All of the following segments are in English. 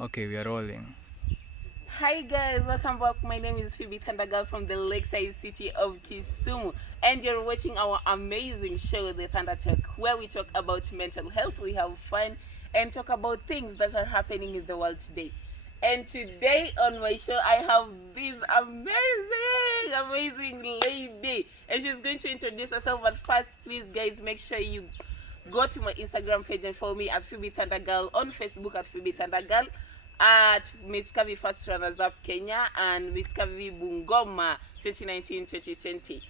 Okay, we are rolling. Hi guys, welcome back. My name is Phoebe Thundergirl from the lakeside city of Kisumu, and you're watching our amazing show, the THUNDERTALK, where we talk about mental health, we have fun, and talk about things that are happening in the world today. And today on my show, I have this amazing lady, and she's going to introduce herself. But first, please, guys, make sure you go to my Instagram page and follow me at Phoebe Thundergirl, on Facebook at Phoebe Thundergirl, at Miss Kavi First Runners Up Kenya, and Miss Kavi Bungoma 2019-2020.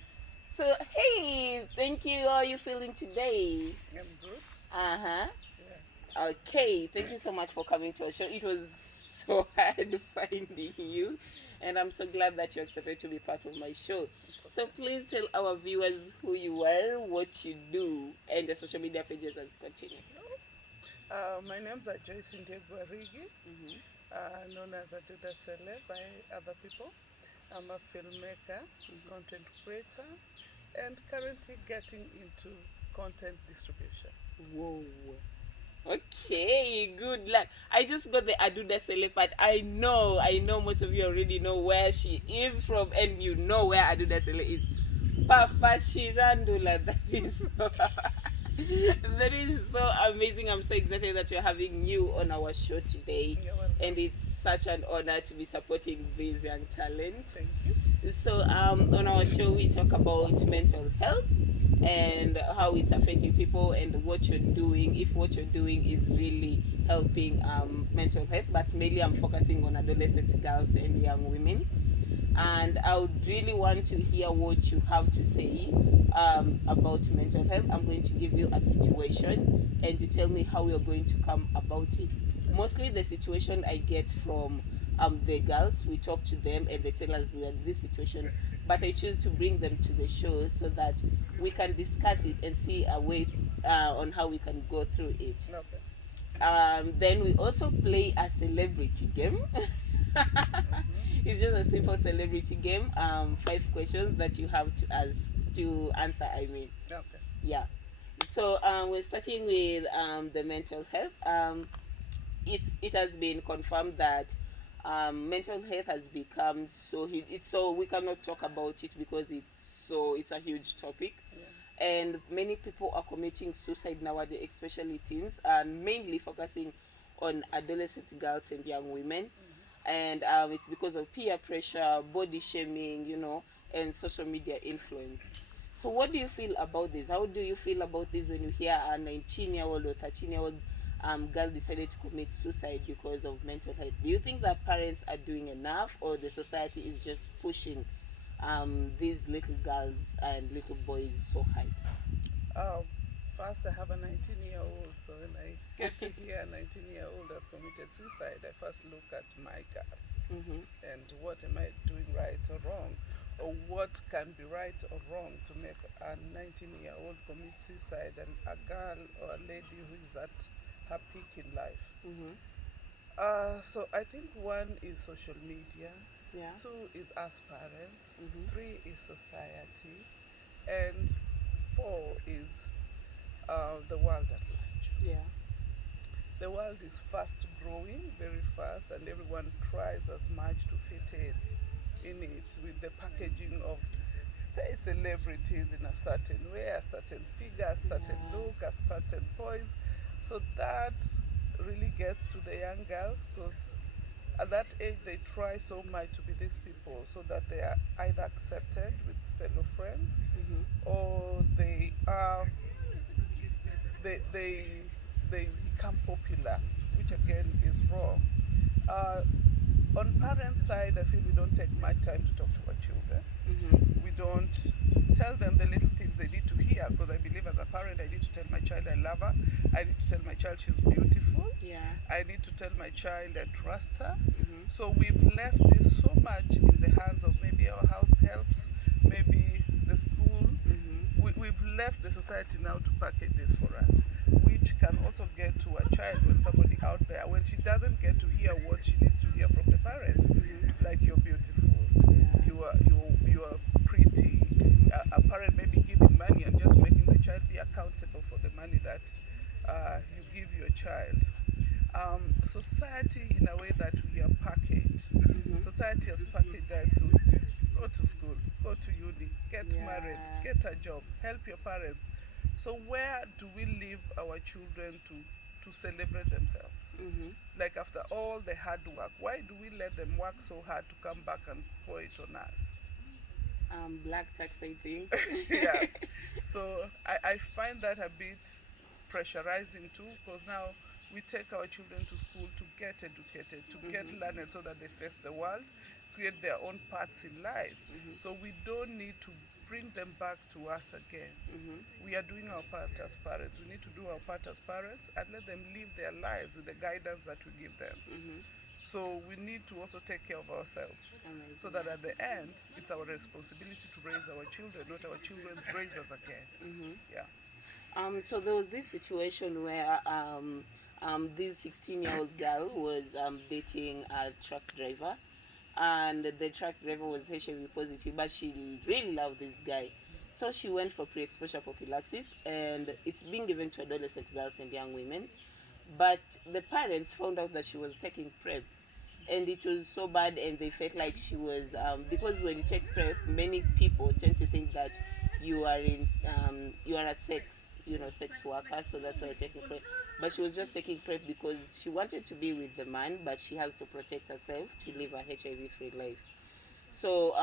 So, hey, thank you. How are you feeling today? I'm good. Uh-huh. Yeah. Okay, thank you so much for coming to our show. It was so hard finding you, and I'm so glad that you accepted to be part of my show. So please tell our viewers who you are, what you do, and the social media pages as continue. My name's JOYCE and ARIGI, known as Aduda Sele by other people. I'm a filmmaker, content creator, and currently getting into content distribution. Whoa. Okay, good luck. I just got the Aduda Sele part. I know most of you already know where she is from, and you know where Aduda Sele is. Papa Shirandula, that is so, that is so amazing. I'm so excited that you're having you on our show today. You're welcome. And it's such an honor to be supporting this young talent. Thank you. So on our show we talk about mental health and how it's affecting people and what you're doing, if what you're doing is really helping mental health. But mainly I'm focusing on adolescent girls and young women. And I would really want to hear what you have to say about mental health. I'm going to give you a situation and you tell me how you're going to come about it. Mostly the situation I get from the girls, we talk to them and they tell us that this situation, but I choose to bring them to the show so that we can discuss it and see a way on how we can go through it. Okay. Then we also play a celebrity game. It's just a simple celebrity game. 5 questions that you have to answer. I mean, Okay. yeah. So we're starting with the mental health. It has been confirmed that mental health has become so we cannot talk about it because it's a huge topic. Yeah. And many people are committing suicide nowadays, especially teens, and mainly focusing on adolescent girls and young women. And it's because of peer pressure, body shaming, and social media influence. So what do you feel about this? How do you feel about this when you hear a 19-year-old or 13-year-old girl decided to commit suicide because of mental health? Do you think that parents are doing enough, or the society is just pushing these little girls and little boys so high? First, I have a 19-year-old, so when I get to hear a 19-year-old has committed suicide, I first look at my girl and what am I doing right or wrong, or what can be right or wrong to make a 19-year-old commit suicide and a girl or a lady who is at her peak in life. So I think 1 is social media, Yeah. 2 is us parents, 3 is society, and 4 is the world at large. Yeah. The world is fast growing, very fast, and everyone tries as much to fit in it with the packaging of, say, celebrities in a certain way, a certain figure, a certain look, a certain poise. So that really gets to the young girls because at that age they try so much to be these people so that they are either accepted with fellow friends or they become popular, which again is wrong. On parents' side, I feel we don't take much time to talk to our children. We don't tell them the little things they need to hear, because I believe as a parent I need to tell my child I love her, I need to tell my child she's beautiful, Yeah. I need to tell my child I trust her. So we've left this so much in the hands of maybe our house helps, maybe the school. We've left the society now to package this for us, which can also get to a child when somebody out there, when she doesn't get to hear what she needs to hear from the parent, like you're beautiful, you are pretty. A parent may be giving money and just making the child be accountable for the money that you give your child. society in a way that we are packaged. Society has packaged that to go to school, go to uni, get married, get a job, help your parents. So where do we leave our children to celebrate themselves? Like after all the hard work, why do we let them work so hard to come back and pour it on us? Black tax, I think. Yeah. So I find that a bit pressurizing too, because now we take our children to school to get educated, to get learned so that they face the world, create their own paths in life. So we don't need to bring them back to us again. We are doing our part as parents. We need to do our part as parents and let them live their lives with the guidance that we give them. So we need to also take care of ourselves. Amazing. So that at the end, it's our responsibility to raise our children, not our children raise us again. Yeah. So there was this situation where this 16-year-old girl was dating a truck driver, and the truck driver was HIV positive, but she really loved this guy. So she went for pre-exposure prophylaxis, and it's being given to adolescent girls and young women. But the parents found out that she was taking PrEP, and it was so bad, and they felt like she was because when you take PrEP, many people tend to think that you are a sex worker, so that's why you're taking PrEP. But she was just taking PrEP because she wanted to be with the man, but she has to protect herself to live a HIV-free life. So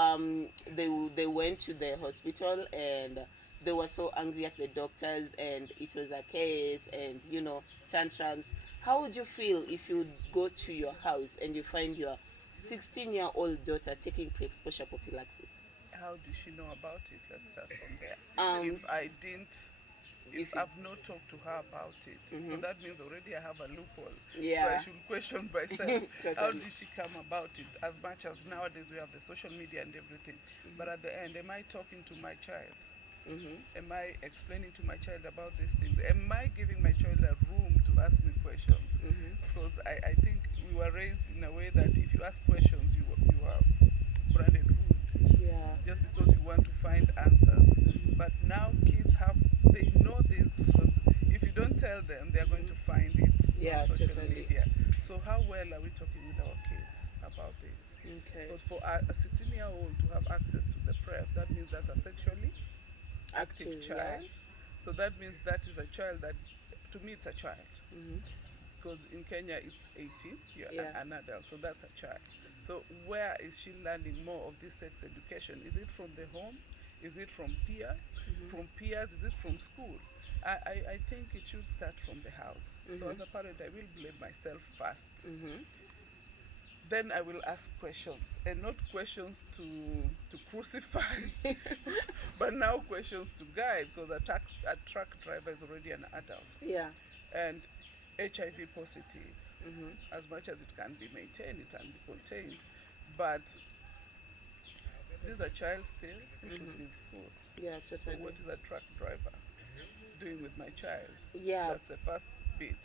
they went to the hospital, and they were so angry at the doctors, and it was a case, and tantrums. How would you feel if you go to your house and you find your 16-year-old daughter taking pre-exposure prophylaxis? How did she know about it? Let's start from there. If I've not talked to her about it, so that means already I have a loophole. Yeah. So I should question myself. Totally. How did she come about it? As much as nowadays we have the social media and everything, but at the end, am I talking to my child? Am I explaining to my child about these things? Am I giving my child a room to ask me questions? Because I think we were raised in a way that if you ask questions, you are branded rude. Yeah. Just because you want to find answers. But now kids they know this, because if you don't tell them, they're going to find it on social media. So how well are we talking with our kids about this? Okay. Because for a 16-year-old to have access to the PrEP, that means that's a sexually active child. Yeah. So that means that is a child that, to me, it's a child. Because in Kenya it's 18, you're an adult, so that's a child. So where is she learning more of this sex education? Is it from the home? Is it from from peers? Is it from school? I think it should start from the house. So as a parent, I will blame myself first. Then I will ask questions, and not questions to crucify, but now questions to guide, because a truck driver is already an adult. Yeah. And HIV positive, as much as it can be maintained, it can be contained, but this is a child still, he should be in school. Yeah, totally. So what is a truck driver doing with my child? Yeah. That's the first bit.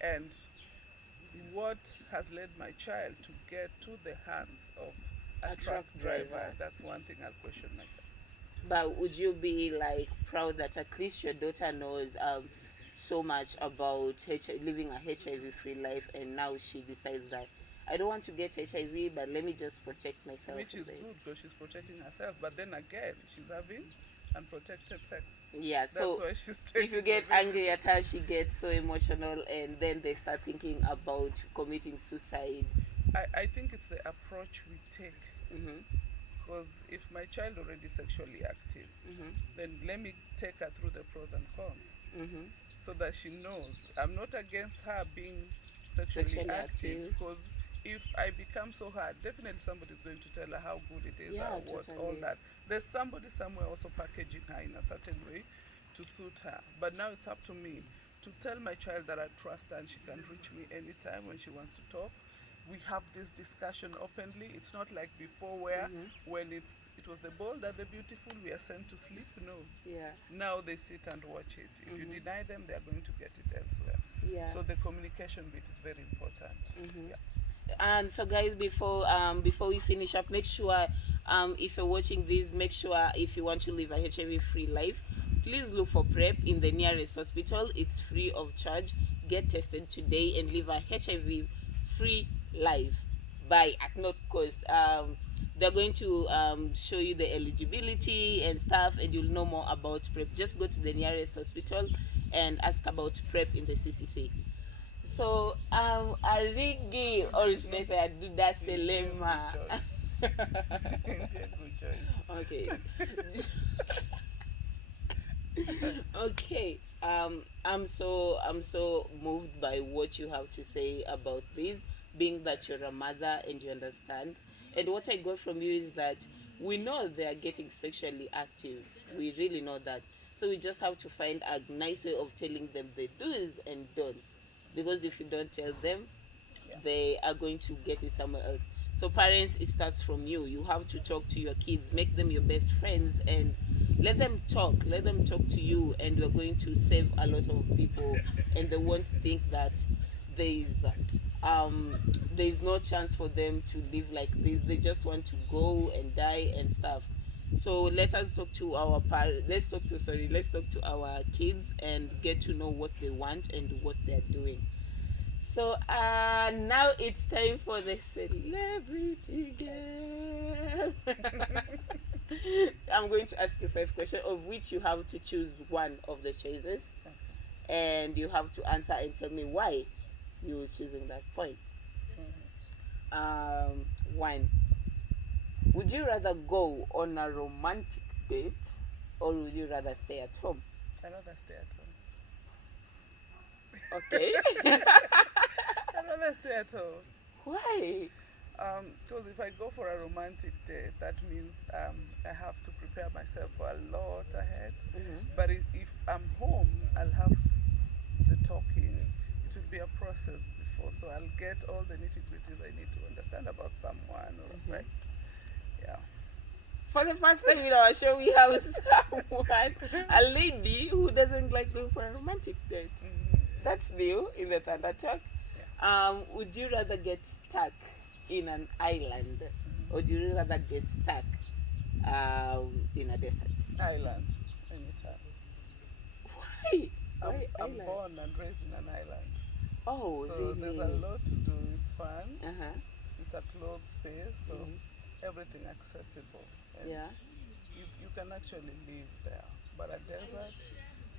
And what has led my child to get to the hands of a truck driver? That's one thing I'll question myself. But would you be like proud that at least your daughter knows so much about living a HIV-free life, and now she decides that I don't want to get HIV, but let me just protect myself. Which is good, because she's protecting herself, but then again, she's having unprotected sex. Yeah, so that's why she's taking if you get angry at her, she gets so emotional, and then they start thinking about committing suicide. I think it's the approach we take. Because if my child already sexually active, then let me take her through the pros and cons, so that she knows. I'm not against her being sexually active, because if I become so hard, definitely somebody's going to tell her how good it is, or what, totally. all that. There's somebody somewhere also packaging her in a certain way to suit her. But now it's up to me to tell my child that I trust her, and she can reach me anytime when she wants to talk. We have this discussion openly. It's not like before where when it was the bold and the beautiful, we are sent to sleep. No. Yeah. Now they sit and watch it. If you deny them, they are going to get it elsewhere. Yeah. So the communication bit is very important. Yeah. And so guys, before we finish up, make sure if you're watching this, make sure if you want to live a HIV free life, please look for PrEP in the nearest hospital. It's free of charge. get tested today and live a HIV-free life at not cost. They're going to show you the eligibility and stuff, and you'll know more about PrEP. Just go to the nearest hospital and ask about PrEP in the CCC. So, Arigi, or should I say Aduda Selema? Good choice. Okay. Okay. I'm so moved by what you have to say about this, being that you're a mother and you understand. And what I got from you is that we know they are getting sexually active. We really know that. So we just have to find a nice way of telling them the do's and don'ts. Because if you don't tell them, they are going to get it somewhere else. So parents, it starts from you. You have to talk to your kids, make them your best friends, and let them talk to you, and you're going to save a lot of people, and they won't think that there's there's no chance for them to live like this. They just want to go and die and stuff. So let us talk to our let's talk to our kids and get to know what they want and what they're doing. So now it's time for the celebrity game. I'm going to ask you 5 questions, of which you have to choose one of the choices, and you have to answer and tell me why you're choosing that point. One. Would you rather go on a romantic date, or would you rather stay at home? I'd rather stay at home. Okay. I'd rather stay at home. Why? Because if I go for a romantic date, that means I have to prepare myself for a lot ahead. But if I'm home, I'll have the talking. It will be a process before, so I'll get all the nitty-gritties I need to understand about someone. Right? Yeah. For the first time in our show, we have someone, a lady who doesn't like going for a romantic date. That's new in the THUNDERTALK. Would you rather get stuck in an island, or do you rather get stuck in a desert? Island, anytime. Why? Why I'm island? born and raised in an island. Oh, So really? there's a lot to do. It's fun. It's a closed space, so everything accessible. And Yeah. you can actually live there. But a desert,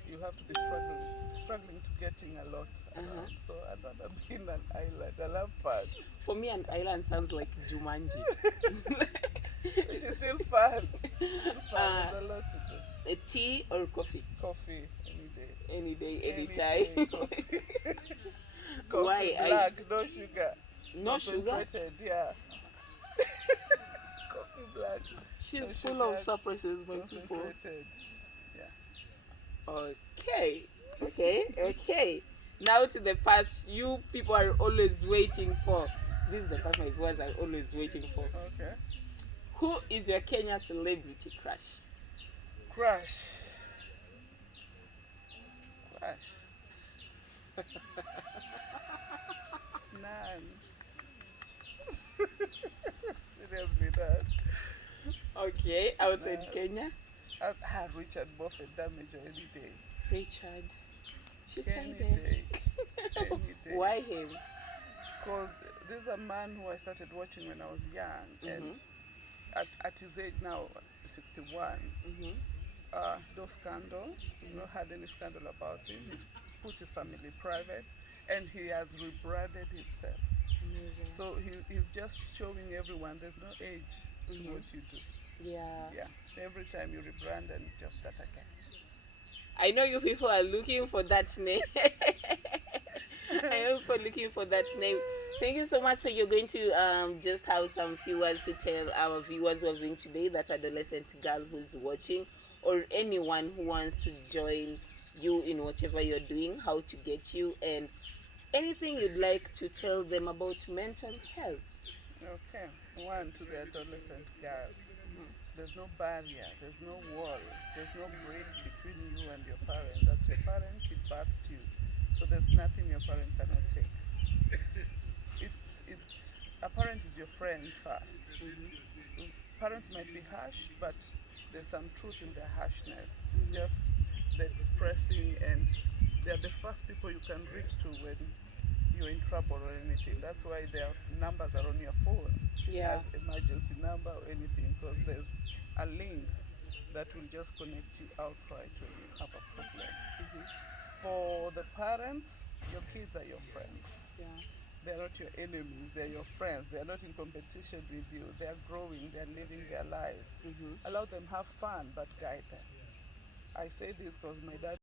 you have to be struggling to getting a lot around. So I'd rather be in an island. I love fun. For me, an island sounds like Jumanji. It is still fun. Still fun. There's a lot to do. A tea or coffee? Coffee any day. Any day, Any anytime. day, coffee. Coffee Why? black, no sugar. No sugar? Concentrated, yeah. Coffee black. She's no full sugar, of surprises, my people. concentrated. Yeah. Okay. Now to the part you people are always waiting for. This is the part my viewers are always waiting for. Okay. Who is your Kenya celebrity crush? Crush. None. Seriously, that. Okay, outside Kenya. Richard Buffett, damage any day. Richard. She Any said it. day. Any day. Why him? Because this is a man who I started watching when I was young, and at his age now, 61, no scandal, not had any scandal about him. He's put his family private, and he has rebranded himself. Amazing. So he's just showing everyone there's no age to what you do. Yeah. Every time you rebrand and just start again. I know you people are looking for that name. I know for looking for that name. Thank you so much. So you're going to just have some few words to tell our viewers who are viewing today, that adolescent girl who's watching, or anyone who wants to join you in whatever you're doing, how to get you, and anything you'd like to tell them about mental health. Okay. One, to the adolescent girl. There's no barrier, there's no wall, there's no break between you and your parent. That's your parent, it birthed you. So there's nothing your parent cannot take. A parent is your friend first. Parents might be harsh, but there's some truth in their harshness. It's just the expressing and They are the first people you can reach to when you're in trouble or anything. That's why their numbers are on your phone Yeah. as emergency number or anything, because there's a link that will just connect you outright when you have a problem. For the parents, your kids are your friends. Yeah. They're not your enemies, they're your friends. They're not in competition with you. They're growing, they're living their lives. Allow them have fun, but guide them. I say this because my dad